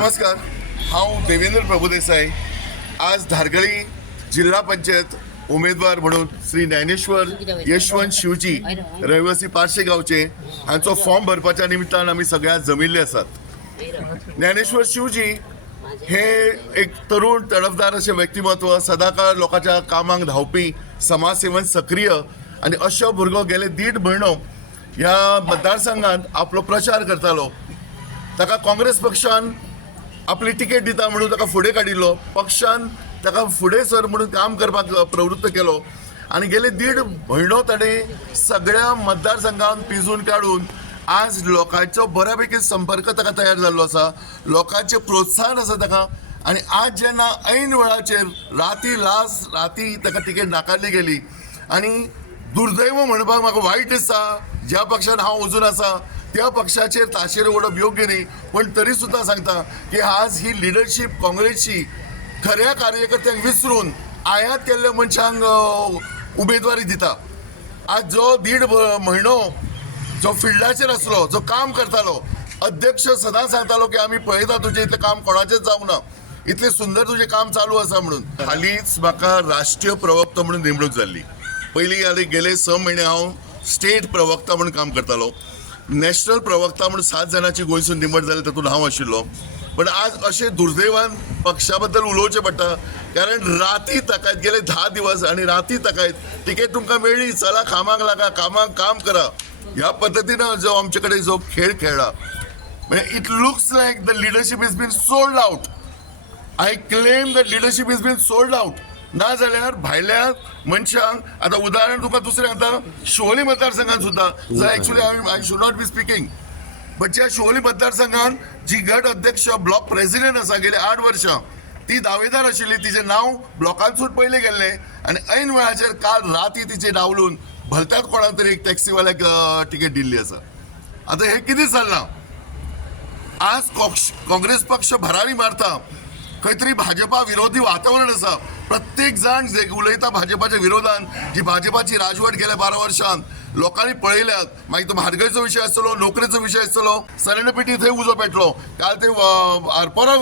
नमस्कार, हांव देवेंद्र प्रभुदेसाई. आज धारगळी जिल्हा पंचायत उमेदवार म्हणून श्री ज्ञानेश्वर यशवंत शिवजी रहिवासी पार्शे गावचे हांचो फॉर्म भरपाच्या निमित्तान आमी सगळ्यां जमिल्ले आसात. ज्ञानेश्वर शिवजी हे एक तरुण तडफदार अशें व्यक्तिमत्व, सदांकाळ लोकांच्या कामाक धांवपी, समाजसेवन सक्रिय आनी अशो भुरगो गेले 1.5 म्हयनो ह्या मतदारसंघात आपलो प्रचार करतालो. ताका काँग्रेस पक्षान आपली तिकेट दिता म्हणून ताका फुडें काडिल्लो, पक्षान ताका फुडें सर म्हणून काम करपाक प्रवृत्त केलो आनी गेले 1.5 म्हयनो ताणें सगळ्या मतदारसंघान पिंजून काडून आज लोकांचो बऱ्यापैकी संपर्क ताका तयार जाल्लो आसा, लोकांचें प्रोत्साहन आसा ताका. आनी आज जेन्ना ऐन वेळाचेर राती ताका तिकेट नाकारली गेली आनी दुर्दैव म्हणपाक म्हाका वायट दिसता, ज्या पक्षान हांव अजून आसा त्या पक्षाचेर ताशेर ओडप योग्य न्ही, पण तरी सुद्दां सांगता की आज ही लिडरशीप काँग्रेसची खऱ्या कार्यकर्त्यांक विसरून आयात केल्ल्या मनशांक उमेदवारी दिता. आज जो 1.5 म्हयनो जो फिल्डाचेर आसलो, जो काम करतालो, अध्यक्ष सदां सांगतालो की आमी पळयता तुजें इतलें काम कोणाचेंच जावंक ना, इतलें सुंदर तुजें काम चालू आसा म्हणून. हालींच म्हाका राष्ट्रीय प्रवक्ता म्हणून नेमणूक जाल्ली. पयलीं गेले 6 म्हयने हांव स्टेट प्रवक्ता म्हणून काम करतालो. नॅशनल प्रवक्ता म्हणून 7 जाणांची गोंयसून निवड जाली, तातूंत हांव आशिल्लो. पण आज अशें दुर्दैवान पक्षा बद्दल उलोवचें पडटा, कारण राती ताकायत गेले 10 दिवस आनी राती ताकायत तिकेट तुमकां मेळ्ळी, चला कामाक लागा, कामाक काम करा, ह्या पद्दतीन जो आमचे कडेन जो खेळ खेळ्ळा. म्हणजे it looks like the leadership is been sold out. I claim the leadership is been sold out. ना जाल्यार भायल्या मनशांक, आता उदाहरण तुका दुसरें आता शिवोली मतदारसंघात सुद्धा, जर actually I should not be speaking, but ज्या शिवोली मतदारसंघात जी गट अध्यक्ष ब्लॉक प्रेसिडेंट आसा गेले 8 वर्सां, ती दावेदार आशिल्ली, तिचें नांव ब्लॉकांतसून पयले गेल्लें आनी ऐन वेळाचेर काल राती तिचें डावलून भलत्याच कोणाक तरी एक टॅक्सीवाल्याक तिकेट दिल्ली आसा. आता हे कितें चल्लां? आज काँग्रेस पक्ष भरारी मारता, खंय तरी भाजपा विरोधी वातावरण आसा. प्रत्येक जाण जे उलयता भाजपाच्या विरोधान, जी भाजपाची राजवट गेल्या 12 वर्षांत लोकांनी पळयल्यात. मागीर तो म्हारगायेचो विशय आसतलो, नोकरेचो विशय आसतलो, सरेंडपिटी थंय उजो पेटलो, काल ते आरपोरा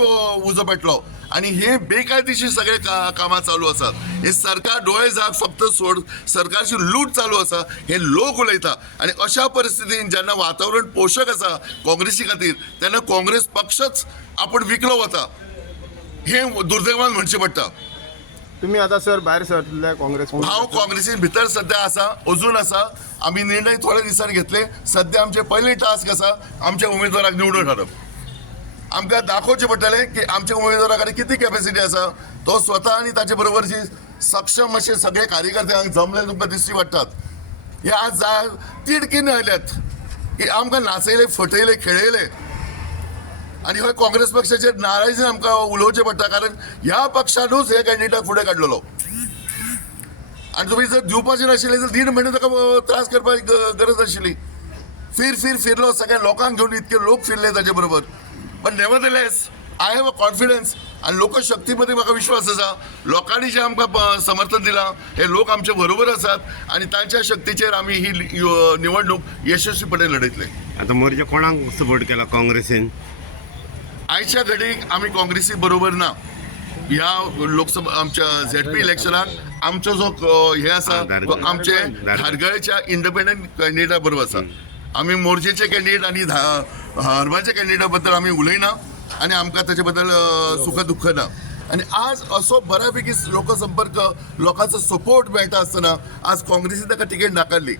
उजो पेटलो आनी हे बेकायदेशीर सगळे कामां चालू आसात. हे सरकार डोळे झाक फक्त सोड, सरकारची लूट चालू आसा, हे लोक उलयता. आनी अशा परिस्थितीन जेन्ना वातावरण पोशक आसा काँग्रेसी खातीर, तेन्ना काँग्रेस पक्षच आपण विकलो वता, हे दुर्दैवान म्हणचें पडटा. तुम्ही आता सर भायर सरले काँग्रेस? हांव काँग्रेसीन भितर सध्या आसा, अजून आसा. आमी निर्णय थोड्या दिसांनी घेतले. सध्या आमचे पयले टास्क आसा आमच्या उमेदवाराक निवडून हाडप. आमकां दाखोवचें पडटलें की आमच्या उमेदवारा कडेन किती कॅपॅसिटी आसा. तो स्वता आनी ताचे बरोबरची सक्षम अशे सगळे कार्यकर्त्यांक जमले तुमकां दिसची पडटात. हे आज तिडकीन आयल्यात की आमकां नाचयले, फटयले, खेळयले आनी हय काँग्रेस पक्षाचेर नारायजीन आमकां उलोवचें पडटा, कारण ह्या पक्षानूच हे कॅन्डिडेटाक फुडें काडलेलो. आनी तुमी जर दिवपाचे नाशिल्ले जाल्यार 1.5 म्हयने ताका त्रास करपाची गरज आशिल्ली. फिरलो, सगळ्या लोकांक घेवन इतके लोक फिरले ताचे बरोबर. पण nevertheless I have a confidence आनी लोकशक्ती मदीं म्हाका विश्वास आसा. लोकांनी जे आमकां समर्थन दिलां, हे लोक आमचे बरोबर आसात आनी तांच्या शक्तीचेर आमी ही निवडणूक यशस्वीपणे लढयतले. आता मोर्चा कोणाक सपोर्ट केला काँग्रेसीन? आयच्या घडीक आमी काँग्रेसी बरोबर ना. ह्या लोकसभा आमच्या झेडपी इलेक्शनाक आमचो जो हे आसा तो आमचे धारगळच्या इंडिपेंडंट कॅन्डिडेटा बरोबर आसा. आमी मोर्चेचे कॅन्डिडेट आनी हरबाचे कॅन्डिडेटा बद्दल आमी उलयना आनी आमकां ताचे बद्दल सुख दुःख ना. आनी आज असो बऱ्यापैकी लोकसंपर्क, लोकांचो सपोर्ट मेळटा आसतना आज काँग्रेसीन ताका तिकेट नाकारली.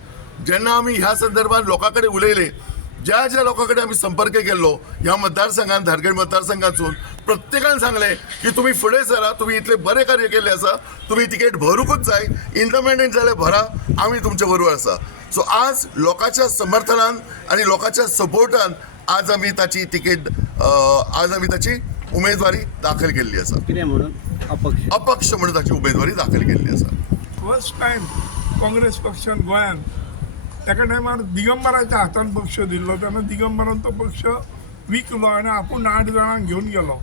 जेन्ना आमी ह्या संदर्भात लोकां कडेन उलयले, ज्या ज्या लोकां कडेन आमी संपर्क केल्लो ह्या मतदारसंघात, धारगळ मतदारसंघातून, प्रत्येकान सांगले की तुमी फुडें सरा, तुमी इतले बरें कार्य केल्लें आसा, तुमी तिकेट भरूंकूच जाय, इंडिपेंडंट जाल्यार भरा, आमी तुमचे बरोबर आसा. सो आज लोकांच्या समर्थनान आनी लोकांच्या सपोर्टान आज आमी ताची तिकेट, आज आमी ताची उमेदवारी दाखल केल्ली आसा. कितें म्हणून? अपक्ष म्हणून ताची उमेदवारी दाखल केल्ली आसा. फर्स्ट टायम काँग्रेस पक्षान गोंयांत त्या टायमार दिगंबराच्या हातान पक्ष दिल्लो, तेन्ना दिगंबरान तो पक्ष विकलो आनी आपूण 8 जाणांक घेवन गेलो.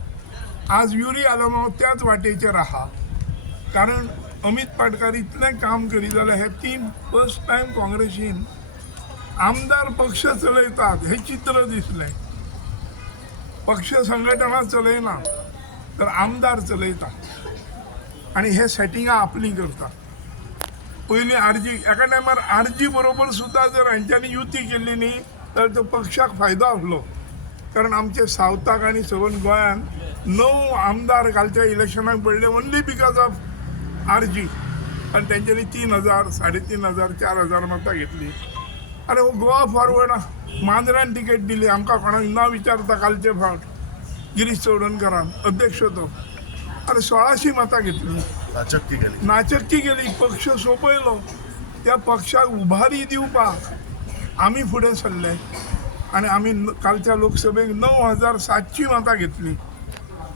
आज युरी आलमांव त्याच वाटेचेर आहा, कारण अमित पाटकार इतलें काम करीत जाल्यार हे 3 फर्स्ट टायम काँग्रेसीन आमदार पक्ष चलयतात हे चित्र दिसलें. पक्ष संघटना चलयना तर आमदार चलयता आणि हे सेटिंगां आपली करता. पयलीं आरजी एका टायमार आरजी बरोबर सुद्दां जर हांच्यांनी युती केल्ली न्ही तर तो पक्षाक फायदो आसलो. कारण आमचे सावथाक आनी सगळ्या गोंयान 9 आमदार कालच्या इलेक्शनाक पडले ओन्ली बिकॉज ऑफ आरजी. आणि त्यांच्यानी 3,000, 3,500, 4,000 मतां घेतली. अरे हो गोवा फॉरवर्ड मांद्र्यान तिकेट दिली आमकां कोणाक ना विचारता कालचे फावट गिरीश चोडणकरान अध्यक्ष तो. अरे 1,600 मतां घेतली. नाचक्की गेली. पक्ष सोंपयलो. त्या पक्षाक उभारी दिवपाक आमी फुडें सरले आणि आमी कालच्या लोकसभेक 9,700 मतां घेतली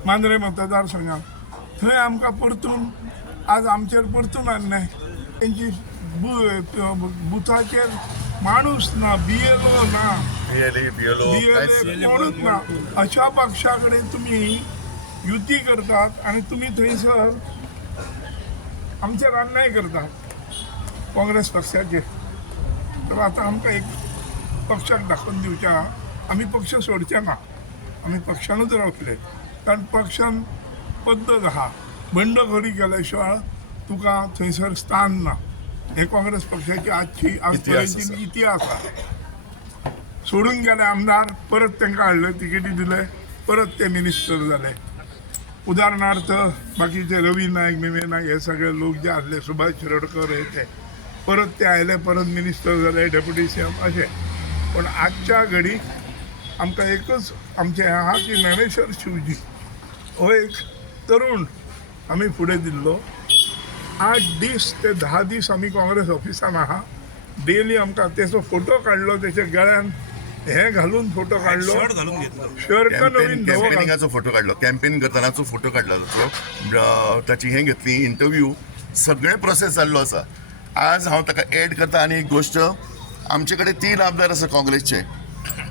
मांद्रे मतदारसंघात. थंय आमकां परतून आज आमचेर परतून हाडले. तेंची बुथाचेर माणूस ना, BLO ना, BLA कोणूच ना. अशा पक्षा कडेन तुमी युती करतात आणि तुम्ही थंयसर आमचेर अन्याय करतात काँग्रेस पक्षाचे. तर आता आमकां एक पक्षाक दाखोवन दिवच्या आमी पक्ष सोडचे ना. आमी पक्षानूच रावतले. कारण पक्षान पद्दत आहा. बंडखोरी केल्या शिवाय तुका थंयसर स्थान ना. हे काँग्रेस पक्षाची आजची आजपर्यंतची इतिहास आसा. सोडून गेले आमदार परत तांकां हाडले, तिकेटी दिले, परत ते मिनिस्टर जाले. उदाहरणार्थ बाकीचे रवी नायक, मिमे नायक हे सगळे लोक जे आसले, सुभाष शिरोडकर हे ते परत ते आयले, परत मिनिस्टर जाले, डेप्युटी CM अशे. पण आजच्या घडीक आमकां एकच आमचे हें आहा की ज्ञानेश्वर शिवजी हो एक तरुण आमी फुडें दिल्लो. 8 दीस ते 10 दीस आमी काँग्रेस ऑफिसान आहा. डेली आमकां तेचो फोटो काडलो, तेच्या गळ्यान हे घालून फोटो काडलो, शर्ट नवीन धवो कॅम्पेनिंगाचो फोटो काडलो, कॅम्पेन करतनाचो फोटो काडलो ताचो. ताची हे घेतली इंटरव्यू, सगळे प्रोसेस जाल्लो आसा. आज हांव ताका एड करता. आनी एक गोश्ट, आमचे कडेन 3 आमदार आसा काँग्रेसचे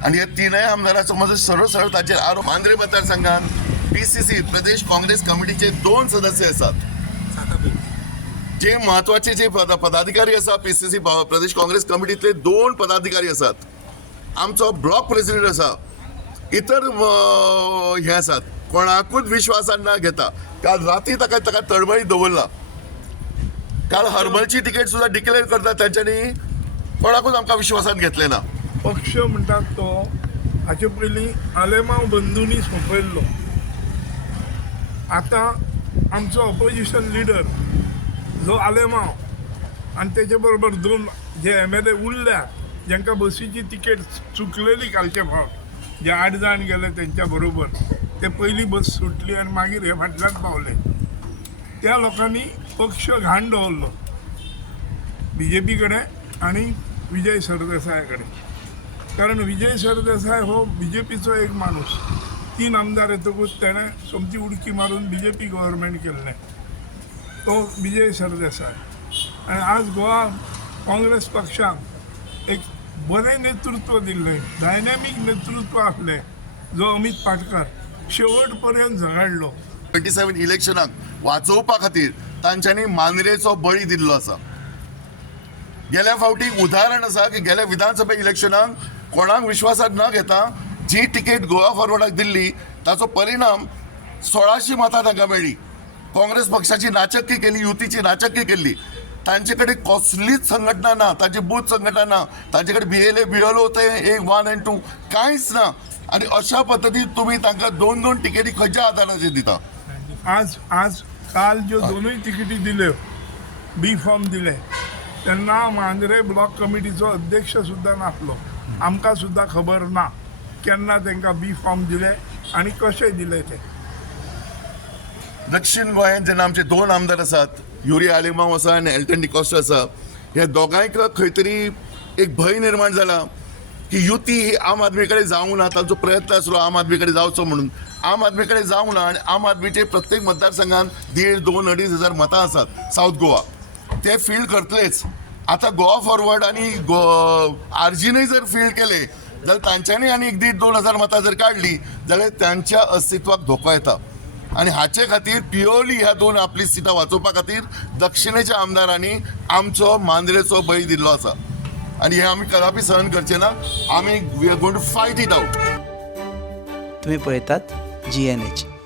आणि हे 3 आमदाराचो म्हजो सरळ ताचेर आरोप. मांद्रे मतदारसंघात PCC प्रदेश काँग्रेस कमिटीचे 2 सदस्य आसात. जे महत्वाचे जे पदाधिकारी आसा PCC प्रदेश काँग्रेस कमिटीतले 2 पदाधिकारी आसात. आमचो ब्लॉक प्रेसिडेंट आसा. इतर हे आसात. कोणाकूच विश्वासान न घेता. काल राती ताका तळमळीत दवरला. काल हरमलची तिकेट सुद्धा डिक्लेअर करता तांच्यांनी कोणाकूच आमकां विश्वासान घेतले ना. पक्ष म्हणटात तो हाचे पयलीं आलेमांव बंधूंनी सोंपयल्लो. आता आमचो ऑपोजिशन लिडर जो आलेमांव आणि तेचे बरोबर 2 जे MLA उरल्या, जांकां बसीची तिकेट चुकलेली कालचे फावट, जे 8 जाण गेले त्यांच्या बरोबर, ते पयली बस सुटली आणि मागीर हे फाटल्यान पावले. त्या लोकांनी पक्ष घाण दवरलो BJP कडेन आणि विजय सरदेसाय कडेन. कारण विजय सरदेसाय हो BJPचो एक माणूस. 3 आमदार येतकूच तेणें सोमती उडकी मारून BJP गव्हर्मेंट केल्लें. तो विजय सरदेसाय. आणि आज गोवा काँग्रेस पक्षाक एक बरें नेतृत्व दिल्लें, डायनॅमीक नेतृत्व आसलें, जो अमित पाटकर शेवट पर्यंत झगडलो. 27 इलेक्शनाक वाचोवपा खातीर तांच्यांनी मांद्रेचो बळी दिल्लो आसा. गेल्या फावटी उदाहरण आसा की गेल्या विधानसभा इलेक्शनाक कोणाक विश्वासात न घेता जी तिकेट गोवा फॉरवर्डाक दिल्ली ताचो परिणाम 1,600 मतां तांकां मेळ्ळी. काँग्रेस पक्षाची नाचक्की केली, युतीची नाचक्की केली. तांचे कडेन कसलीच संघटना ना, ताची बूथ संघटना ना, तांचे कडेन BLO ते 1 and 2 कांयच ना. आणि अशा पद्दतीन तुमी तांकां 2 तिकेटी खंयच्या आदाराचेर दिता. आज काल ज्यो 2 तिकेटी दिल्यो, B फॉर्म दिले, तेन्ना मांद्रे ब्लॉक कमिटीचो अध्यक्ष सुद्दां नासलो. आमकां सुद्दां खबर ना केन्ना तांकां B फॉर्म दिले आणि कशे दिले ते. दक्षिण गोंयांत जेन्ना आमचे 2 आमदार आसात, युरिया आलेमांव आसा आनी एल्टन डिकॉस्टा आसा, ह्या दोगांयक खंय तरी एक भंय निर्माण जाला की युती ही आम आदमी कडेन जावंक ना. तांचो प्रयत्न आसलो आम आदमी कडेन जावचो म्हणून. आम आदमी कडेन जावंक ना. आनी आम आदमीचे प्रत्येक मतदारसंघात 1,500-2,500 हजार मतां आसात साऊथ गोवा. ते फील्ड करतलेच. आता गोवा फॉरवर्ड आणि आरजीनय जर फील्ड केले जाल्यार तांच्यांनी आनी 1,500-2 हजार मतां जर काडली जाल्यार त्यांच्या अस्तित्वाक धोको येता. आणि हाचे खातीर प्युअरली ह्या 2 आपली सिटां वाचोवपा खातीर दक्षिणेच्या आमदारांनी आमचो मांद्रेचो बळी दिल्लो आसा. आणि हे आमी कदापि सहन करचे ना. आमी we are going to fight it out. तुम्ही पळयतात GNH.